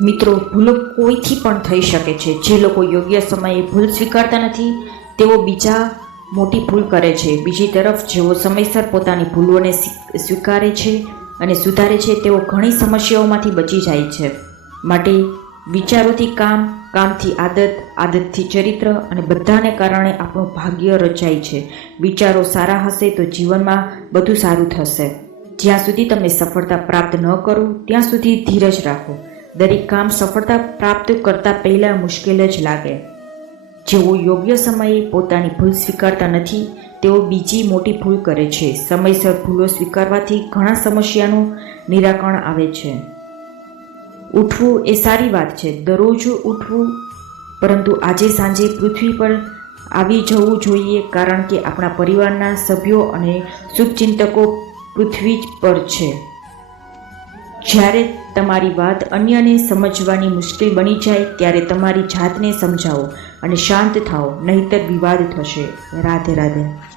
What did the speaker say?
મિત્રો, ભૂલો કોઈથી પણ થઈ શકે છે. જે લોકો યોગ્ય સમયે ભૂલ સ્વીકારતા નથી, તેઓ બીજા મોટી ભૂલ કરે છે. બીજી તરફ, જેઓ સમયસર પોતાની ભૂલોને સ્વીકારે છે અને સુધારે છે, તેઓ ઘણી સમસ્યાઓમાંથી બચી જાય છે. માટે વિચારોથી કામ, કામથી આદત, આદતથી ચરિત્ર અને બધાને કારણે આપણું ભાગ્ય રચાય છે. વિચારો સારા હશે તો જીવનમાં બધું સારું થશે. જ્યાં સુધી તમે સફળતા પ્રાપ્ત ન કરો, ત્યાં સુધી ધીરજ રાખો. દરેક કામ સફળતા પ્રાપ્ત કરતા પહેલાં મુશ્કેલ જ લાગે. જેઓ યોગ્ય સમયે પોતાની ભૂલ સ્વીકારતા નથી, તેઓ બીજી મોટી ભૂલ કરે છે. સમયસર ભૂલો સ્વીકારવાથી ઘણા સમસ્યાનું નિરાકરણ આવે છે. ઉઠવું એ સારી વાત છે. દરરોજ ઉઠવું, પરંતુ આજે સાંજે પૃથ્વી પર આવી જવું જોઈએ કારણ કે આપણા પરિવારના સભ્યો અને શુભચિંતકો પૃથ્વી પર છે. જ્યારે તમારી વાત અન્યને સમજવાની મુશ્કેલ બની જાય, ત્યારે તમારી જાતને સમજાવો અને શાંત થાઓ, નહીતર વિવાદ થશે. રાધે રાધે.